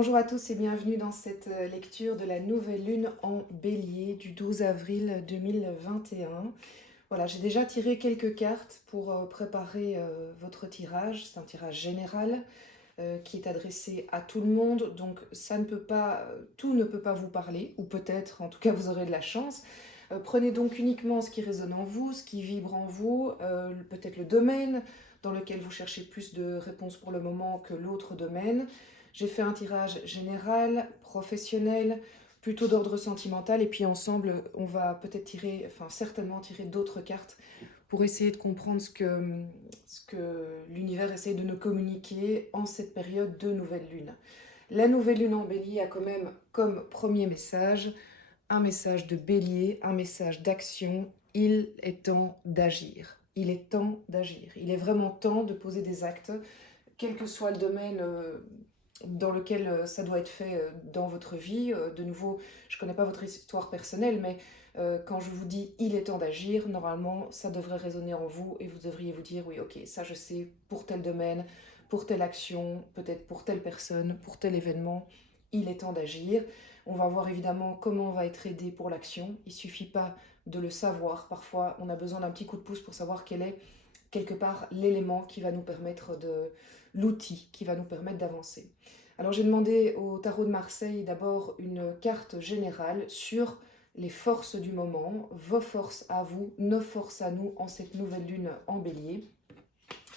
Bonjour à tous et bienvenue dans cette lecture de la nouvelle lune en Bélier du 12 avril 2021. Voilà, j'ai déjà tiré quelques cartes pour préparer votre tirage. C'est un tirage général qui est adressé à tout le monde, donc ça ne peut pas, tout ne peut pas vous parler, ou peut-être, en tout cas vous aurez de la chance. Prenez donc uniquement ce qui résonne en vous, ce qui vibre en vous, peut-être le domaine dans lequel vous cherchez plus de réponses pour le moment que l'autre domaine. J'ai fait un tirage général, professionnel, plutôt d'ordre sentimental, et puis ensemble, on va peut-être tirer, enfin certainement tirer d'autres cartes pour essayer de comprendre ce que l'univers essaie de nous communiquer en cette période de nouvelle lune. La nouvelle lune en Bélier a quand même comme premier message un message de Bélier, un message d'action. Il est temps d'agir. Il est temps d'agir. Il est vraiment temps de poser des actes, quel que soit le domaine dans lequel ça doit être fait dans votre vie. De nouveau, je ne connais pas votre histoire personnelle, mais quand je vous dis il est temps d'agir, normalement ça devrait résonner en vous et vous devriez vous dire oui, ok, ça je sais pour tel domaine, pour telle action, peut-être pour telle personne, pour tel événement, il est temps d'agir. On va voir évidemment comment on va être aidé pour l'action. Il ne suffit pas de le savoir. Parfois, on a besoin d'un petit coup de pouce pour savoir quel est quelque part l'élément qui va nous permettre de l'outil qui va nous permettre d'avancer. Alors j'ai demandé au tarot de Marseille d'abord une carte générale sur les forces du moment, vos forces à vous, nos forces à nous en cette nouvelle lune en Bélier.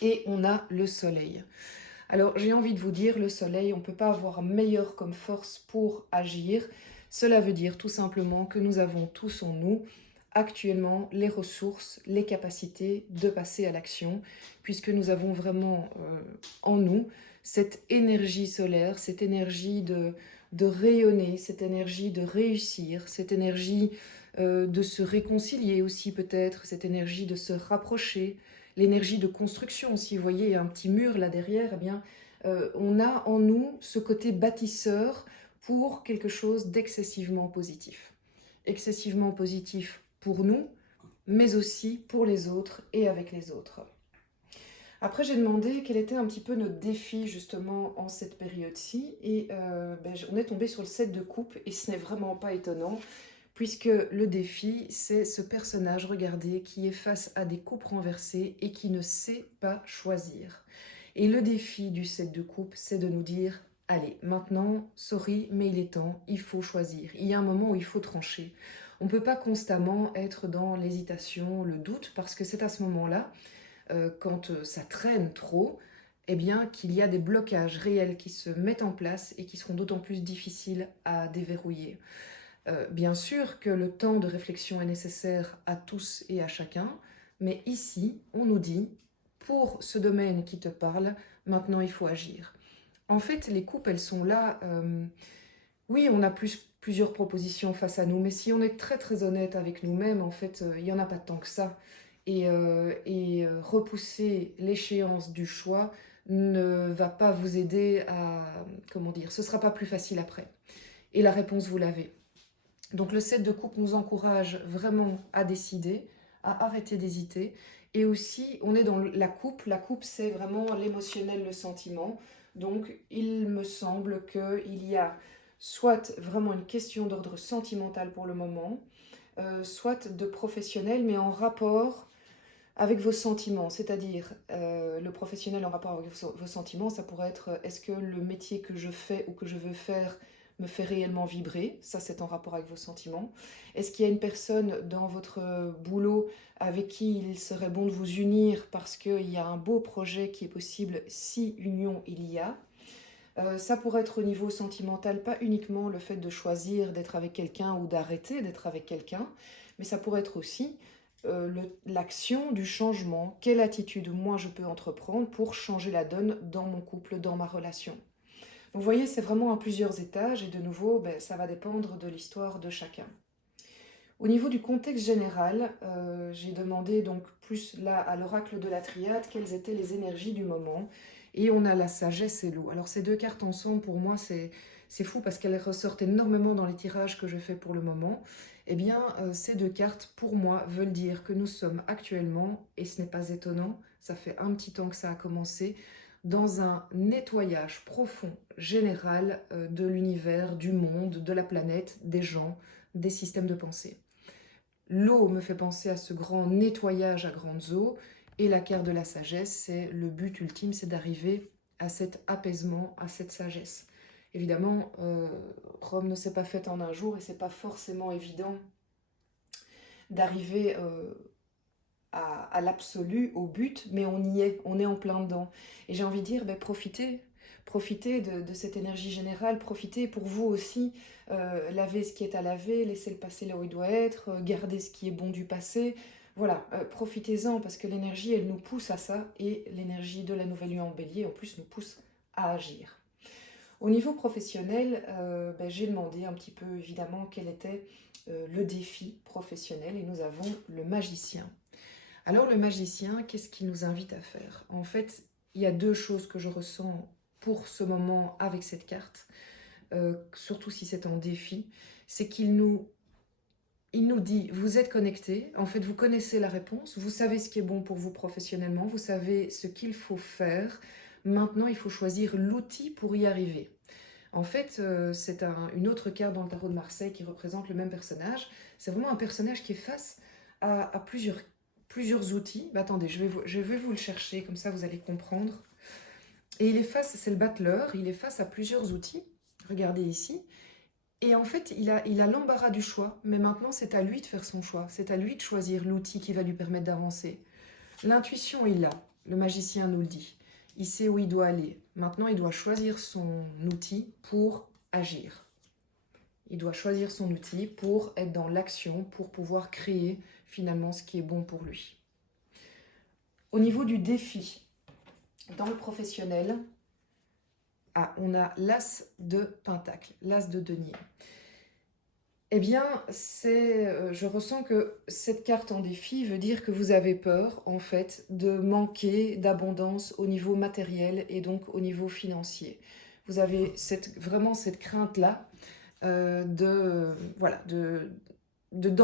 Et on a le soleil. Alors j'ai envie de vous dire, le soleil, on ne peut pas avoir meilleur comme force pour agir. Cela veut dire tout simplement que nous avons tous en nous actuellement les ressources, les capacités de passer à l'action, puisque nous avons vraiment en nous cette énergie solaire, cette énergie de rayonner, cette énergie de réussir, cette énergie de se réconcilier aussi peut-être, cette énergie de se rapprocher, l'énergie de construction. Si vous voyez un petit mur là derrière, eh bien, on a en nous ce côté bâtisseur pour quelque chose d'excessivement positif. Excessivement positif pour nous, mais aussi pour les autres et avec les autres. Après, j'ai demandé quel était un petit peu notre défi justement en cette période-ci, et on est tombé sur le 7 de coupe, et ce n'est vraiment pas étonnant, puisque le défi, c'est ce personnage, regardez, qui est face à des coupes renversées et qui ne sait pas choisir. Et le défi du 7 de coupe, c'est de nous dire, allez, maintenant, sorry, mais il est temps, il faut choisir. Il y a un moment où il faut trancher. On ne peut pas constamment être dans l'hésitation, le doute, parce que c'est à ce moment-là, quand ça traîne trop, eh bien qu'il y a des blocages réels qui se mettent en place et qui seront d'autant plus difficiles à déverrouiller. Bien sûr que le temps de réflexion est nécessaire à tous et à chacun, mais ici, on nous dit, pour ce domaine qui te parle, maintenant il faut agir. En fait, les coupes, elles sont là. Oui, on a plusieurs propositions face à nous, mais si on est très très honnête avec nous-mêmes, en fait, il n'y en a pas tant que ça. Et repousser l'échéance du choix ne va pas vous aider à, comment dire, ce ne sera pas plus facile après. Et la réponse, vous l'avez. Donc le 7 de coupe nous encourage vraiment à décider, à arrêter d'hésiter. Et aussi, on est dans la coupe. La coupe, c'est vraiment l'émotionnel, le sentiment. Donc il me semble qu'il y a soit vraiment une question d'ordre sentimental pour le moment, soit de professionnel, mais en rapport avec vos sentiments. C'est-à-dire, le professionnel en rapport avec vos sentiments, ça pourrait être, est-ce que le métier que je fais ou que je veux faire me fait réellement vibrer? Ça, c'est en rapport avec vos sentiments. Est-ce qu'il y a une personne dans votre boulot avec qui il serait bon de vous unir parce qu'il y a un beau projet qui est possible si union il y a? Ça pourrait être au niveau sentimental, pas uniquement le fait de choisir d'être avec quelqu'un ou d'arrêter d'être avec quelqu'un, mais ça pourrait être aussi l'action du changement. Quelle attitude moi je peux entreprendre pour changer la donne dans mon couple, dans ma relation? Donc vous voyez, c'est vraiment à plusieurs étages, et de nouveau, ça va dépendre de l'histoire de chacun. Au niveau du contexte général, j'ai demandé donc plus là à l'oracle de la triade quelles étaient les énergies du moment, et on a la sagesse et l'eau. Alors ces deux cartes ensemble, pour moi, c'est fou parce qu'elles ressortent énormément dans les tirages que je fais pour le moment. Eh bien, ces deux cartes, pour moi, veulent dire que nous sommes actuellement, et ce n'est pas étonnant, ça fait un petit temps que ça a commencé, dans un nettoyage profond, général de l'univers, du monde, de la planète, des gens, des systèmes de pensée. L'eau me fait penser à ce grand nettoyage à grandes eaux, et la carte de la sagesse, c'est le but ultime, c'est d'arriver à cet apaisement, à cette sagesse. Évidemment, Rome ne s'est pas faite en un jour, et c'est pas forcément évident d'arriver à l'absolu, au but, mais on est en plein dedans. Et j'ai envie de dire, ben, profitez de cette énergie générale, profitez pour vous aussi, lavez ce qui est à laver, laissez le passé là où il doit être, gardez ce qui est bon du passé. Voilà, profitez-en parce que l'énergie, elle nous pousse à ça, et l'énergie de la nouvelle lune en bélier, en plus, nous pousse à agir. Au niveau professionnel, ben, j'ai demandé un petit peu, évidemment, quel était le défi professionnel, et nous avons le magicien. Alors le magicien, qu'est-ce qu'il nous invite à faire? En fait, il y a deux choses que je ressens pour ce moment avec cette carte, surtout si c'est un défi, c'est il nous dit, vous êtes connecté, en fait vous connaissez la réponse, vous savez ce qui est bon pour vous professionnellement, vous savez ce qu'il faut faire, maintenant il faut choisir l'outil pour y arriver. En fait, c'est une autre carte dans le tarot de Marseille qui représente le même personnage. C'est vraiment un personnage qui est face à plusieurs outils. Bah, attendez, je vais vous le chercher, comme ça vous allez comprendre. Et il est face, c'est le battleur, il est face à plusieurs outils. Regardez ici. Et en fait, il a l'embarras du choix, mais maintenant c'est à lui de faire son choix. C'est à lui de choisir l'outil qui va lui permettre d'avancer. L'intuition, il l'a. Le magicien nous le dit. Il sait où il doit aller. Maintenant, il doit choisir son outil pour agir. Il doit choisir son outil pour être dans l'action, pour pouvoir créer finalement ce qui est bon pour lui. Au niveau du défi, dans le professionnel, on a l'as de pentacle, l'as de denier. Eh bien, je ressens que cette carte en défi veut dire que vous avez peur, en fait, de manquer d'abondance au niveau matériel et donc au niveau financier. Vous avez vraiment cette crainte-là dans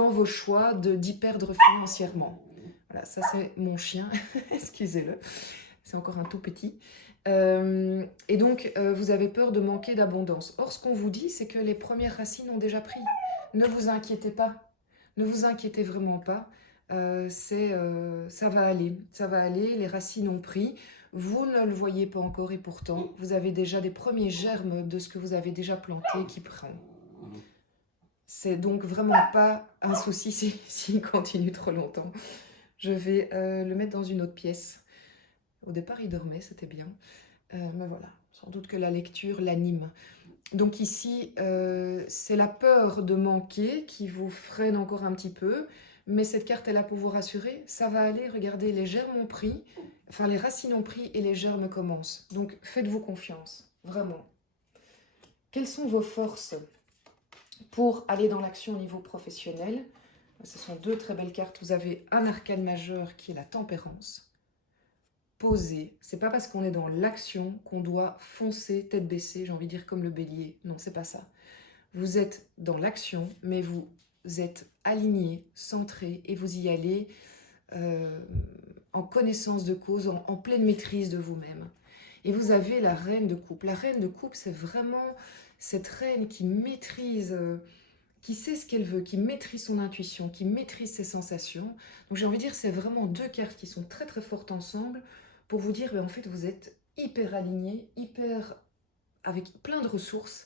vos choix, d'y perdre financièrement. Voilà, ça c'est mon chien, excusez-le, c'est encore un tout petit. Et donc, vous avez peur de manquer d'abondance. Or, ce qu'on vous dit, c'est que les premières racines ont déjà pris. Ne vous inquiétez pas. Ne vous inquiétez vraiment pas. Ça va aller. Les racines ont pris. Vous ne le voyez pas encore, et pourtant, vous avez déjà des premiers germes de ce que vous avez déjà planté qui prend. C'est donc vraiment pas un souci s'il continue trop longtemps. Je vais le mettre dans une autre pièce. Au départ, il dormait, c'était bien. Mais voilà, sans doute que la lecture l'anime. Donc ici, c'est la peur de manquer qui vous freine encore un petit peu, mais cette carte est là pour vous rassurer, ça va aller, regardez, les germes ont pris, enfin les racines ont pris et les germes commencent. Donc faites-vous confiance, vraiment. Quelles sont vos forces pour aller dans l'action au niveau professionnel? Ce sont deux très belles cartes. Vous avez un arcane majeur qui est la tempérance. Poser. C'est pas parce qu'on est dans l'action qu'on doit foncer tête baissée, j'ai envie de dire comme le bélier. Non, c'est pas ça. Vous êtes dans l'action, mais vous êtes aligné, centré, et vous y allez en connaissance de cause, en pleine maîtrise de vous-même. Et vous avez la reine de coupe. La reine de coupe, c'est vraiment cette reine qui maîtrise, qui sait ce qu'elle veut, qui maîtrise son intuition, qui maîtrise ses sensations. Donc j'ai envie de dire, c'est vraiment deux cartes qui sont très très fortes ensemble pour vous dire, en fait, vous êtes hyper aligné, avec plein de ressources.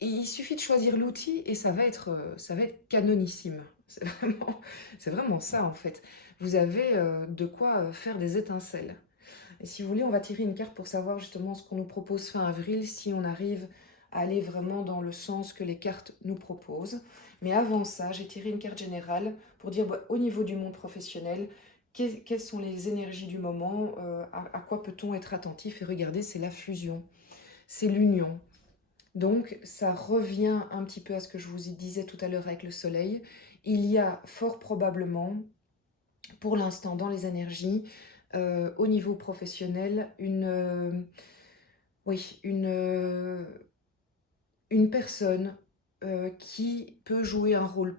Et il suffit de choisir l'outil et ça va être canonissime. C'est vraiment ça, en fait. Vous avez de quoi faire des étincelles. Et si vous voulez, on va tirer une carte pour savoir justement ce qu'on nous propose fin avril, si on arrive à aller vraiment dans le sens que les cartes nous proposent. Mais avant ça, j'ai tiré une carte générale pour dire au niveau du monde professionnel, quelles sont les énergies du moment, à quoi peut-on être attentif. Et regardez, c'est la fusion, c'est l'union. Donc ça revient un petit peu à ce que je vous disais tout à l'heure avec le soleil. Il y a fort probablement, pour l'instant dans les énergies, au niveau professionnel, une personne qui peut jouer un rôle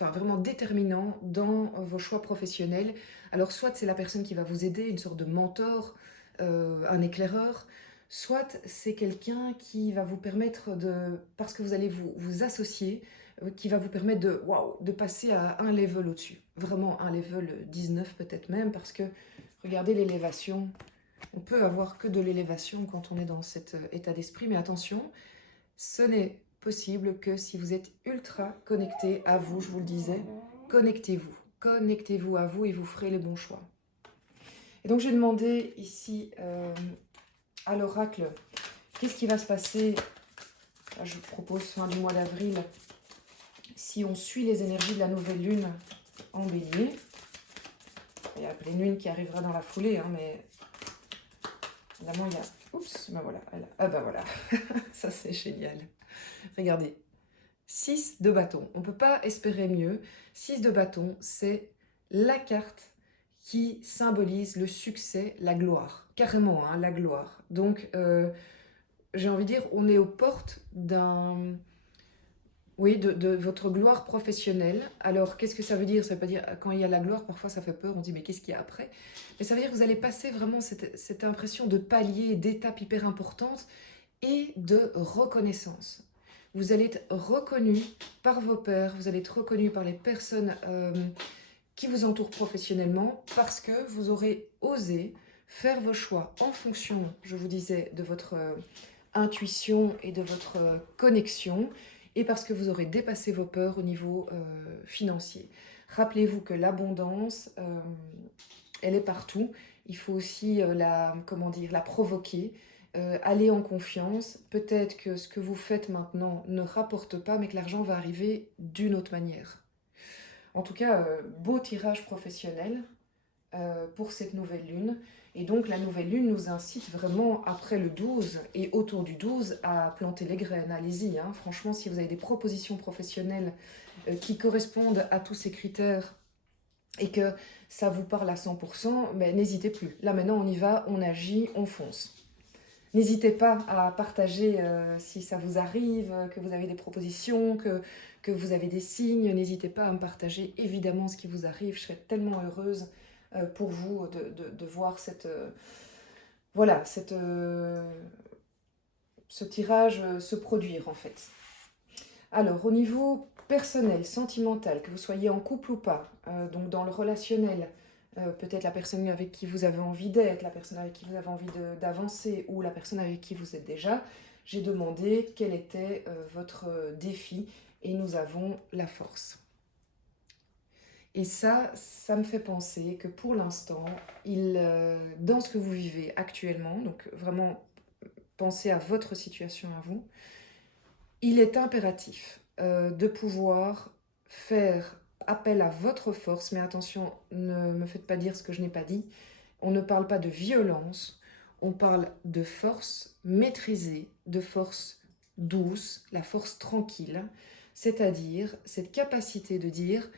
vraiment déterminant dans vos choix professionnels. Alors soit c'est la personne qui va vous aider, une sorte de mentor, un éclaireur, soit c'est quelqu'un qui va vous permettre de, parce que vous allez vous associer, qui va vous permettre de, waouh, de passer à un level au-dessus. Vraiment un level 19 peut-être même, parce que regardez l'élévation. On peut avoir que de l'élévation quand on est dans cet état d'esprit, mais attention, ce n'est possible que si vous êtes ultra connecté à vous, je vous le disais, connectez-vous. Connectez-vous à vous et vous ferez les bons choix. Et donc, j'ai demandé ici à l'oracle, qu'est-ce qui va se passer, là, je vous propose fin du mois d'avril, si on suit les énergies de la nouvelle lune en bélier. Il y a la pleine lune qui arrivera dans la foulée, hein, mais évidemment, il y a... Oups, ben voilà. Ah ben voilà, ça c'est génial. Regardez, 6 de bâton, on ne peut pas espérer mieux. 6 de bâton, c'est la carte qui symbolise le succès, la gloire. Carrément, hein, la gloire. Donc, j'ai envie de dire, on est aux portes d'un... Oui, de votre gloire professionnelle. Alors, qu'est-ce que ça veut dire? Ça veut pas dire, quand il y a la gloire, parfois ça fait peur, on dit, mais qu'est-ce qu'il y a après? Mais ça veut dire que vous allez passer vraiment cette impression de palier, d'étape hyper importante et de reconnaissance. Vous allez être reconnu par vos pairs, vous allez être reconnu par les personnes qui vous entourent professionnellement parce que vous aurez osé faire vos choix en fonction, je vous disais, de votre intuition et de votre connexion, et parce que vous aurez dépassé vos peurs au niveau financier. Rappelez-vous que l'abondance, elle est partout. Il faut aussi comment dire, la provoquer, aller en confiance. Peut-être que ce que vous faites maintenant ne rapporte pas, mais que l'argent va arriver d'une autre manière. En tout cas, beau tirage professionnel pour cette nouvelle lune. Et donc la nouvelle lune nous incite vraiment après le 12 et autour du 12 à planter les graines. Allez-y, hein. Franchement, si vous avez des propositions professionnelles qui correspondent à tous ces critères et que ça vous parle à 100%, mais n'hésitez plus. Là maintenant, on y va, on agit, on fonce. N'hésitez pas à partager si ça vous arrive, que vous avez des propositions, que vous avez des signes. N'hésitez pas à me partager évidemment ce qui vous arrive. Je serais tellement heureuse pour vous de voir voilà, ce tirage se produire en fait. Alors, au niveau personnel, sentimental, que vous soyez en couple ou pas, donc dans le relationnel, peut-être la personne avec qui vous avez envie d'être, la personne avec qui vous avez envie d'avancer ou la personne avec qui vous êtes déjà, j'ai demandé quel était votre défi et nous avons la force. Et ça me fait penser que pour l'instant, dans ce que vous vivez actuellement, donc vraiment pensez à votre situation à vous, il est impératif de pouvoir faire appel à votre force, mais attention, ne me faites pas dire ce que je n'ai pas dit. On ne parle pas de violence, on parle de force maîtrisée, de force douce, la force tranquille, c'est-à-dire cette capacité de dire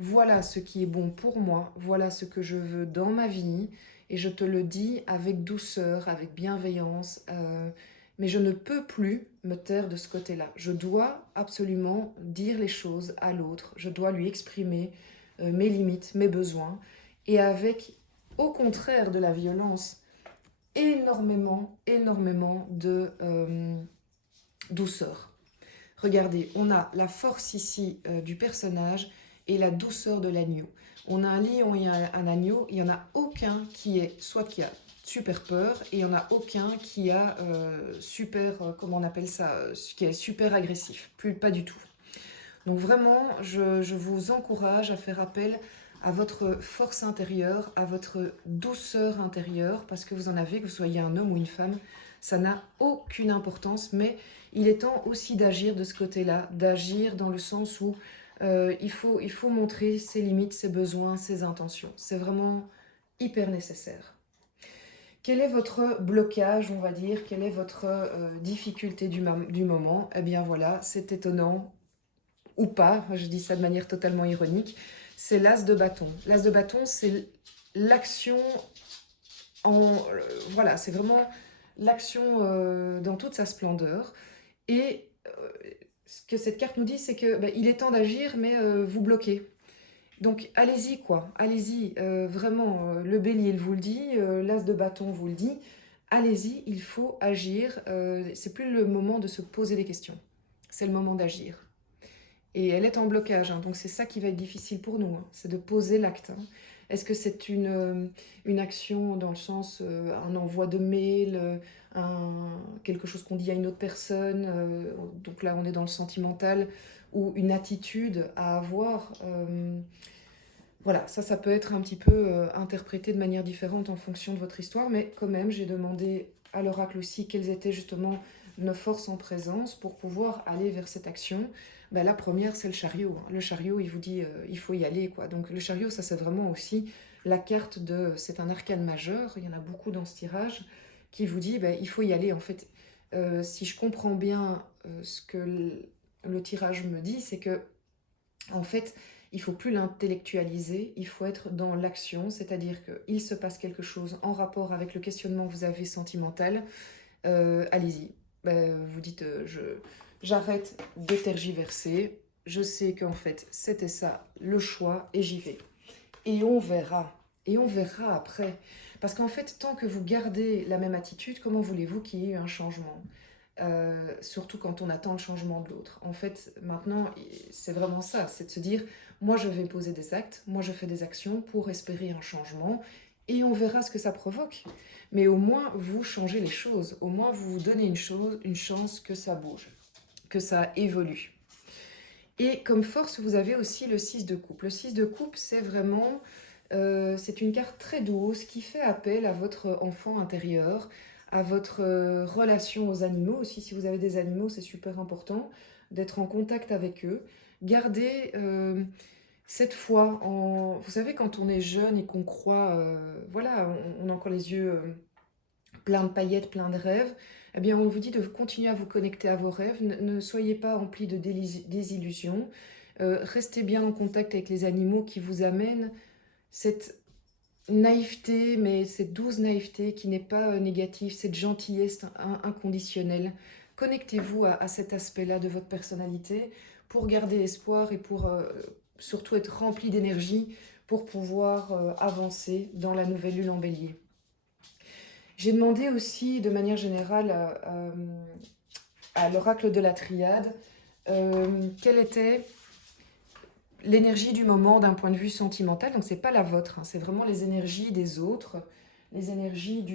voilà ce qui est bon pour moi, voilà ce que je veux dans ma vie, et je te le dis avec douceur, avec bienveillance, mais je ne peux plus me taire de ce côté-là. Je dois absolument dire les choses à l'autre, je dois lui exprimer mes limites, mes besoins, et avec, au contraire de la violence, énormément de douceur. Regardez, on a la force ici du personnage et la douceur de l'agneau. On a un lion et un agneau, il n'y en a aucun qui est, soit qui a super peur, et il n'y en a aucun qui a comment on appelle ça, qui est super agressif, pas du tout. Donc vraiment, je vous encourage à faire appel à votre force intérieure, à votre douceur intérieure, parce que vous en avez, que vous soyez un homme ou une femme, ça n'a aucune importance, mais il est temps aussi d'agir de ce côté-là, d'agir dans le sens où il faut montrer ses limites, ses besoins, ses intentions. C'est vraiment hyper nécessaire. Quel est votre blocage, on va dire? Quelle est votre difficulté du moment? Eh bien voilà, c'est étonnant, ou pas, je dis ça de manière totalement ironique, c'est l'as de bâton. L'as de bâton, c'est l'action voilà, c'est vraiment l'action dans toute sa splendeur. Et ce que cette carte nous dit, c'est que il est temps d'agir, mais vous bloquez. Donc allez-y quoi, allez-y, vraiment, le bélier vous le dit, l'as de bâton vous le dit. Allez-y, il faut agir, c'est plus le moment de se poser des questions, c'est le moment d'agir. Et elle est en blocage, hein, donc c'est ça qui va être difficile pour nous, hein, c'est de poser l'acte, hein. Est-ce que c'est une action dans le sens, un envoi de mail, quelque chose qu'on dit à une autre personne, donc là on est dans le sentimental, ou une attitude à avoir, voilà, ça peut être un petit peu interprété de manière différente en fonction de votre histoire, mais quand même, j'ai demandé à l'oracle aussi quelles étaient justement nos forces en présence pour pouvoir aller vers cette action. Ben, la première, c'est le chariot, hein. Le chariot, il vous dit il faut y aller, quoi. Donc le chariot, ça c'est vraiment aussi la carte de... C'est un arcane majeur, il y en a beaucoup dans ce tirage, qui vous dit ben, il faut y aller. En fait, si je comprends bien ce que le tirage me dit, c'est que en fait, il faut plus l'intellectualiser, il faut être dans l'action, c'est-à-dire qu'il se passe quelque chose en rapport avec le questionnement que vous avez sentimental, allez-y. Vous dites, j'arrête de tergiverser, je sais qu'en fait c'était ça le choix et j'y vais. Et on verra. Et on verra après. Parce qu'en fait, tant que vous gardez la même attitude, comment voulez-vous qu'il y ait eu un changement? Surtout quand on attend le changement de l'autre. En fait, maintenant, c'est vraiment ça, c'est de se dire, moi je vais poser des actes, moi je fais des actions pour espérer un changement, et on verra ce que ça provoque. Mais au moins, vous changez les choses, au moins vous vous donnez une chance que ça bouge, que ça évolue. Et comme force, vous avez aussi le 6 de coupe. Le 6 de coupe, c'est vraiment... c'est une carte très douce qui fait appel à votre enfant intérieur, à votre relation aux animaux aussi. Si vous avez des animaux, c'est super important d'être en contact avec eux. Gardez cette foi en... Vous savez, quand on est jeune et qu'on croit, voilà, on a encore les yeux pleins de paillettes, pleins de rêves, eh bien, on vous dit de continuer à vous connecter à vos rêves. Ne soyez pas remplis de désillusions. Restez bien en contact avec les animaux qui vous amènent cette naïveté, mais cette douce naïveté qui n'est pas négative, cette gentillesse inconditionnelle. Connectez-vous à cet aspect-là de votre personnalité pour garder espoir et pour surtout être rempli d'énergie pour pouvoir avancer dans la nouvelle lune en bélier. J'ai demandé aussi de manière générale à l'oracle de la triade quelle était l'énergie du moment d'un point de vue sentimental. Donc c'est pas la vôtre, hein, c'est vraiment les énergies des autres, les énergies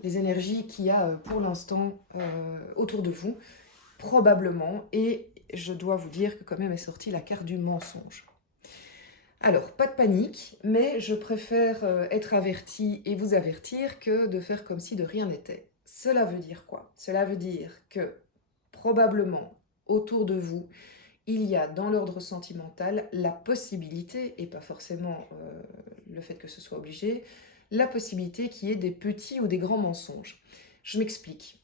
les énergies qu'il y a pour l'instant autour de vous, probablement. Et je dois vous dire que quand même est sortie la carte du mensonge. Alors, pas de panique, mais je préfère être avertie et vous avertir que de faire comme si de rien n'était. Cela veut dire quoi? Cela veut dire que probablement autour de vous, il y a dans l'ordre sentimental la possibilité, et pas forcément le fait que ce soit obligé, la possibilité qu'il y ait des petits ou des grands mensonges. Je m'explique.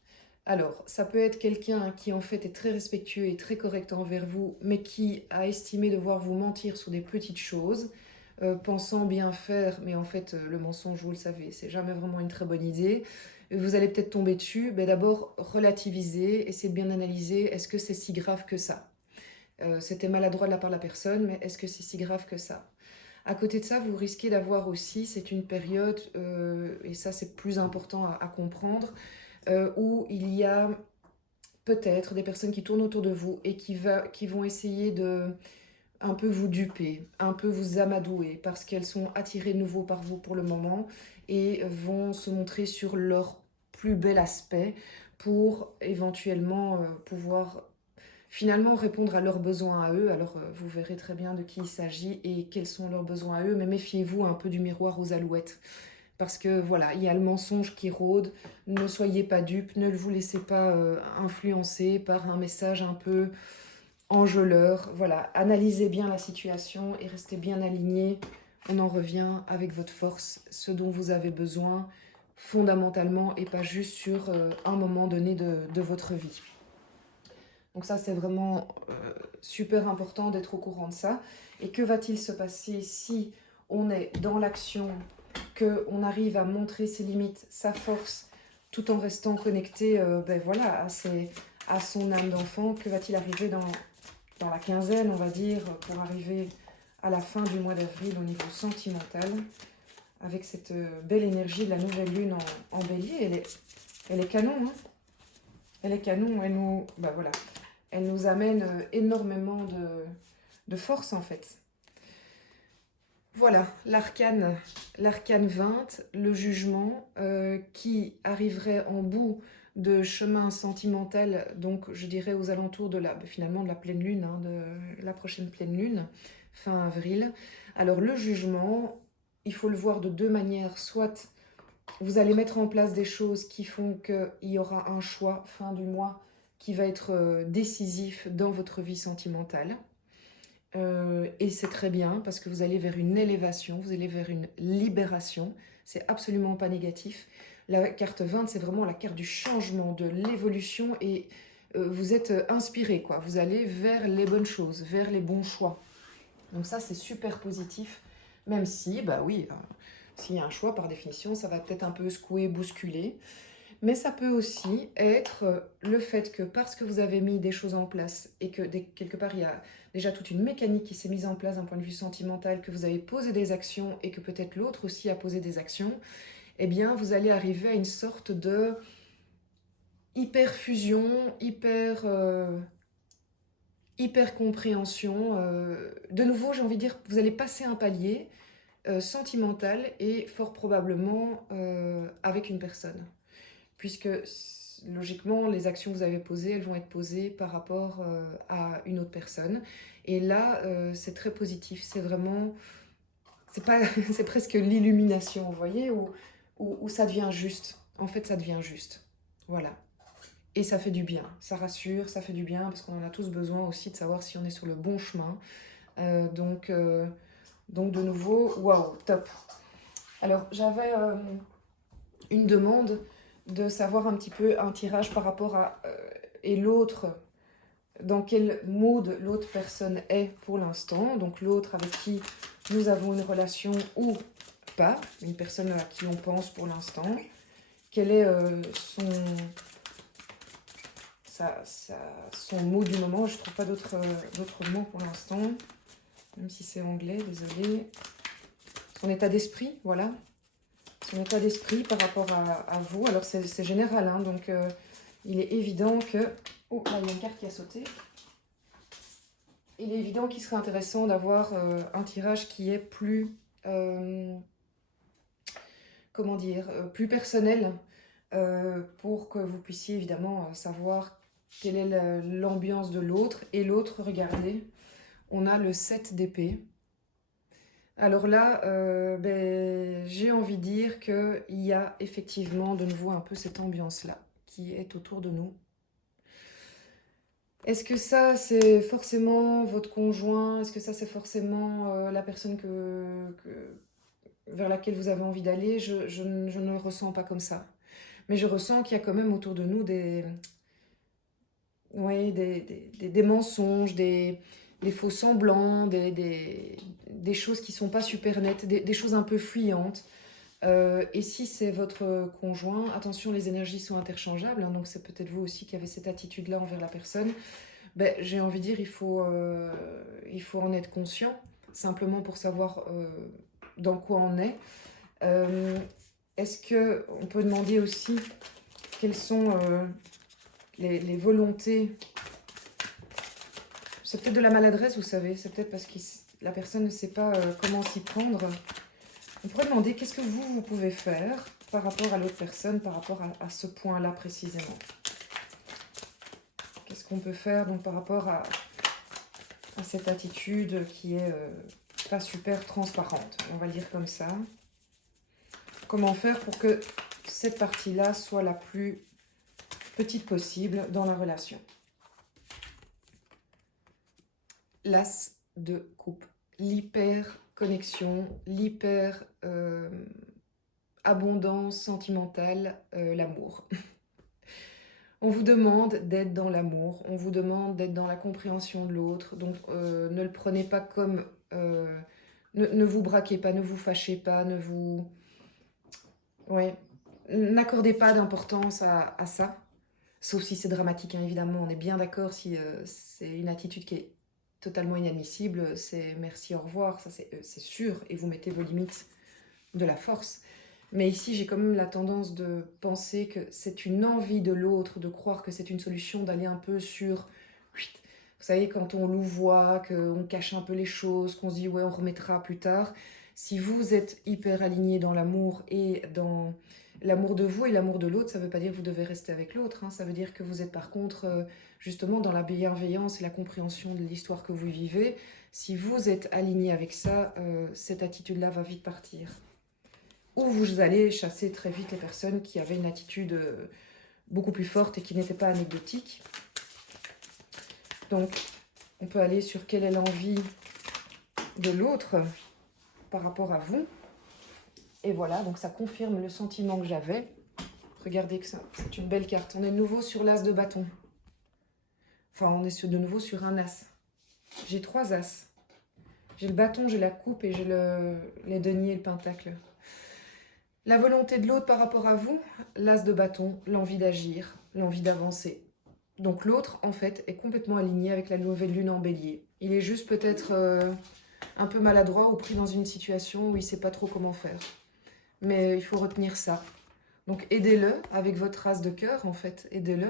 Alors, ça peut être quelqu'un qui en fait est très respectueux et très correct envers vous, mais qui a estimé devoir vous mentir sur des petites choses, pensant bien faire, mais en fait le mensonge, vous le savez, c'est jamais vraiment une très bonne idée. Vous allez peut-être tomber dessus, mais d'abord relativiser, essayez de bien analyser, est-ce que c'est si grave que ça? C'était maladroit de la part de la personne, mais est-ce que c'est si grave que ça? À côté de ça, vous risquez d'avoir aussi, c'est une période, et ça c'est plus important à comprendre, où il y a peut-être des personnes qui tournent autour de vous et qui vont essayer de un peu vous duper, un peu vous amadouer, parce qu'elles sont attirées de nouveau par vous pour le moment et vont se montrer sur leur plus bel aspect pour éventuellement pouvoir finalement répondre à leurs besoins à eux. Alors vous verrez très bien de qui il s'agit et quels sont leurs besoins à eux, mais méfiez-vous un peu du miroir aux alouettes. Parce que voilà, il y a le mensonge qui rôde, ne soyez pas dupes, ne vous laissez pas influencer par un message un peu enjôleur. Voilà, analysez bien la situation et restez bien alignés. On en revient avec votre force, ce dont vous avez besoin fondamentalement et pas juste sur un moment donné de votre vie. Donc ça, c'est vraiment super important d'être au courant de ça. Et que va-t-il se passer si on est dans l'action, qu'on arrive à montrer ses limites, sa force, tout en restant connecté voilà, à son âme d'enfant? Que va-t-il arriver dans la quinzaine, on va dire, pour arriver à la fin du mois d'avril au niveau sentimental, avec cette belle énergie de la nouvelle lune en bélier. Elle est canon, hein. Elle est canon, voilà, elle nous amène énormément de force en fait. Voilà, l'arcane 20, le jugement qui arriverait en bout de chemin sentimental, donc je dirais aux alentours de finalement de la pleine lune, hein, de la prochaine pleine lune, fin avril. Alors le jugement, il faut le voir de deux manières, soit vous allez mettre en place des choses qui font qu'il y aura un choix fin du mois qui va être décisif dans votre vie sentimentale. Et c'est très bien parce que vous allez vers une élévation, vous allez vers une libération. C'est absolument pas négatif. La carte 20, c'est vraiment la carte du changement, de l'évolution et vous êtes inspiré, quoi. Vous allez vers les bonnes choses, vers les bons choix. Donc ça, c'est super positif, même si, bah oui, s'il y a un choix, par définition, ça va peut-être un peu secouer, bousculer. Mais ça peut aussi être le fait que parce que vous avez mis des choses en place et que quelque part il y a déjà toute une mécanique qui s'est mise en place d'un point de vue sentimental, que vous avez posé des actions et que peut-être l'autre aussi a posé des actions, eh bien vous allez arriver à une sorte de hyper fusion, hyper compréhension. De nouveau, j'ai envie de dire, vous allez passer un palier sentimental et fort probablement avec une personne. Puisque logiquement, les actions que vous avez posées, elles vont être posées par rapport à une autre personne. Et là, c'est très positif. C'est vraiment, c'est presque l'illumination, vous voyez, où ça devient juste. En fait, ça devient juste. Voilà. Et ça fait du bien. Ça rassure, ça fait du bien, parce qu'on en a tous besoin aussi de savoir si on est sur le bon chemin. Donc de nouveau, waouh, top. Alors, j'avais une demande de savoir un petit peu un tirage par rapport à et l'autre, dans quel mood l'autre personne est pour l'instant, donc l'autre avec qui nous avons une relation ou pas, une personne à qui on pense pour l'instant, quel est son mood du moment. Je ne trouve pas d'autres mots pour l'instant, même si c'est anglais, désolé. Son état d'esprit, voilà. Son état d'esprit par rapport à vous. Alors c'est général, hein, donc il est évident que... Oh, là il y a une carte qui a sauté. Il est évident qu'il serait intéressant d'avoir un tirage qui est plus... comment dire, plus personnel pour que vous puissiez évidemment savoir quelle est l'ambiance de l'autre. Et l'autre, regardez, on a le 7 d'épée. Alors là, j'ai envie de dire qu'il y a effectivement de nouveau un peu cette ambiance-là qui est autour de nous. Est-ce que ça, c'est forcément votre conjoint? Est-ce que ça, c'est forcément la personne vers laquelle vous avez envie d'aller? Je ne le ressens pas comme ça. Mais je ressens qu'il y a quand même autour de nous des mensonges, des faux semblants, des choses qui ne sont pas super nettes, des choses un peu fuyantes. Et si c'est votre conjoint, attention, les énergies sont interchangeables, hein, donc c'est peut-être vous aussi qui avez cette attitude-là envers la personne. J'ai envie de dire, il faut en être conscient, simplement pour savoir dans quoi on est. Est-ce qu'on peut demander aussi quelles sont les volontés? C'est peut-être de la maladresse, vous savez, c'est peut-être parce que la personne ne sait pas comment s'y prendre. On pourrait demander qu'est-ce que vous pouvez faire par rapport à l'autre personne, par rapport à ce point-là précisément. Qu'est-ce qu'on peut faire donc par rapport à cette attitude qui est pas super transparente, on va le dire comme ça. Comment faire pour que cette partie-là soit la plus petite possible dans la relation? L'as de coupe, l'hyper-connexion, l'hyper-abondance sentimentale, l'amour. On vous demande d'être dans l'amour, on vous demande d'être dans la compréhension de l'autre, donc ne le prenez pas comme... ne vous braquez pas, ne vous fâchez pas, ouais, n'accordez pas d'importance à ça, sauf si c'est dramatique, hein, évidemment, on est bien d'accord si c'est une attitude qui est totalement inadmissible, c'est merci, au revoir, ça c'est sûr, et vous mettez vos limites de la force. Mais ici, j'ai quand même la tendance de penser que c'est une envie de l'autre, de croire que c'est une solution, d'aller un peu sur... Vous savez, quand on louvoie, qu'on cache un peu les choses, qu'on se dit ouais, on remettra plus tard. Si vous êtes hyper aligné dans l'amour et dans l'amour de vous et l'amour de l'autre, ça ne veut pas dire que vous devez rester avec l'autre. Hein. Ça veut dire que vous êtes par contre justement dans la bienveillance et la compréhension de l'histoire que vous vivez. Si vous êtes aligné avec ça, cette attitude-là va vite partir. Ou vous allez chasser très vite les personnes qui avaient une attitude beaucoup plus forte et qui n'étaient pas anecdotiques. Donc, on peut aller sur quelle est l'envie de l'autre par rapport à vous. Et voilà, donc ça confirme le sentiment que j'avais. Regardez que c'est une belle carte. On est de nouveau sur l'as de bâton. Enfin, on est de nouveau sur un as. J'ai 3 as. J'ai le bâton, j'ai la coupe et j'ai les deniers et le pentacle. La volonté de l'autre par rapport à vous, l'as de bâton, l'envie d'agir, l'envie d'avancer. Donc l'autre, en fait, est complètement aligné avec la nouvelle lune en bélier. Il est juste peut-être un peu maladroit ou pris dans une situation où il ne sait pas trop comment faire. Mais il faut retenir ça. Donc aidez-le avec votre as de cœur, en fait. Aidez-le.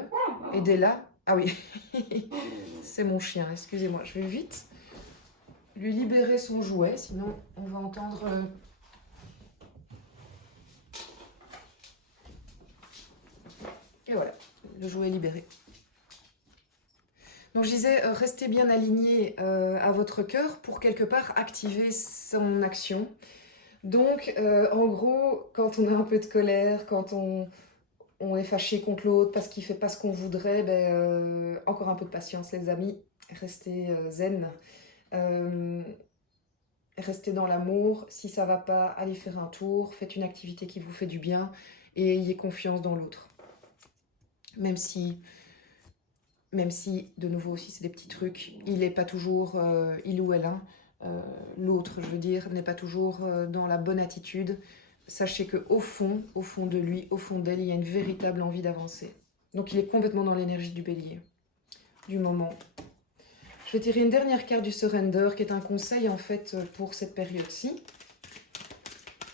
Aidez-la. Ah oui, c'est mon chien, excusez-moi. Je vais vite lui libérer son jouet, sinon on va entendre... Et voilà, le jouet est libéré. Donc je disais, restez bien aligné à votre cœur pour quelque part activer son action. Donc en gros, quand on a un peu de colère, quand on est fâché contre l'autre parce qu'il ne fait pas ce qu'on voudrait, encore un peu de patience les amis, restez zen. Restez dans l'amour. Si ça ne va pas, allez faire un tour, faites une activité qui vous fait du bien et ayez confiance dans l'autre. Même si, de nouveau aussi, c'est des petits trucs, il n'est pas toujours, il ou elle, hein, l'autre, je veux dire, n'est pas toujours dans la bonne attitude. Sachez qu'au fond de lui, au fond d'elle, il y a une véritable envie d'avancer. Donc il est complètement dans l'énergie du bélier, du moment. Je vais tirer une dernière carte du Surrender, qui est un conseil en fait pour cette période-ci.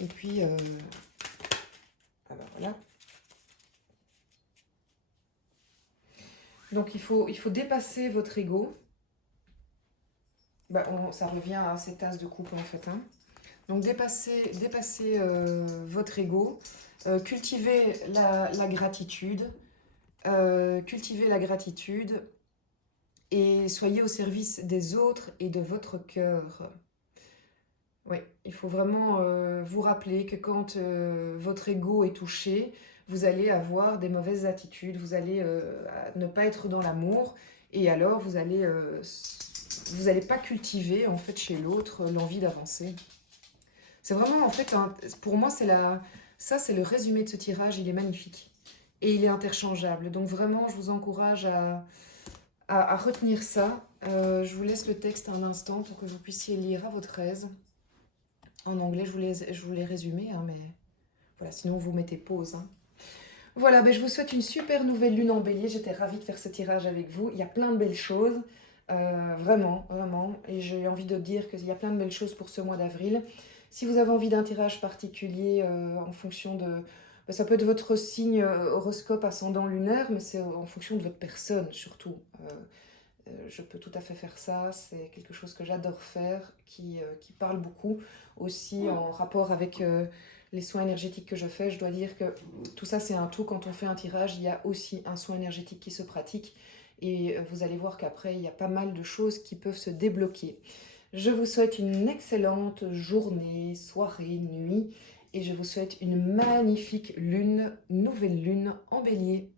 Et puis, ah ben voilà. Donc il faut dépasser votre ego. Ça revient à cette tasse de coupe en fait. Hein. Donc dépasser votre ego, cultiver la gratitude, et soyez au service des autres et de votre cœur. Oui, il faut vraiment vous rappeler que quand votre ego est touché, vous allez avoir des mauvaises attitudes, vous allez ne pas être dans l'amour, et alors vous allez pas cultiver en fait chez l'autre l'envie d'avancer. C'est vraiment en fait, pour moi ça c'est le résumé de ce tirage, il est magnifique et il est interchangeable. Donc vraiment, je vous encourage à retenir ça. Je vous laisse le texte un instant pour que vous puissiez lire à votre aise. En anglais, je vous l'ai résumé, hein, mais voilà, sinon vous mettez pause. Hein. Voilà, je vous souhaite une super nouvelle lune en bélier. J'étais ravie de faire ce tirage avec vous. Il y a plein de belles choses, vraiment, vraiment. Et j'ai envie de dire qu'il y a plein de belles choses pour ce mois d'avril. Si vous avez envie d'un tirage particulier en fonction de... ça peut être votre signe horoscope ascendant lunaire, mais c'est en fonction de votre personne surtout. Je peux tout à fait faire ça, c'est quelque chose que j'adore faire, qui parle beaucoup aussi en rapport avec les soins énergétiques que je fais. Je dois dire que tout ça c'est un tout, quand on fait un tirage, il y a aussi un soin énergétique qui se pratique et vous allez voir qu'après il y a pas mal de choses qui peuvent se débloquer. Je vous souhaite une excellente journée, soirée, nuit et je vous souhaite une magnifique lune, nouvelle lune en bélier.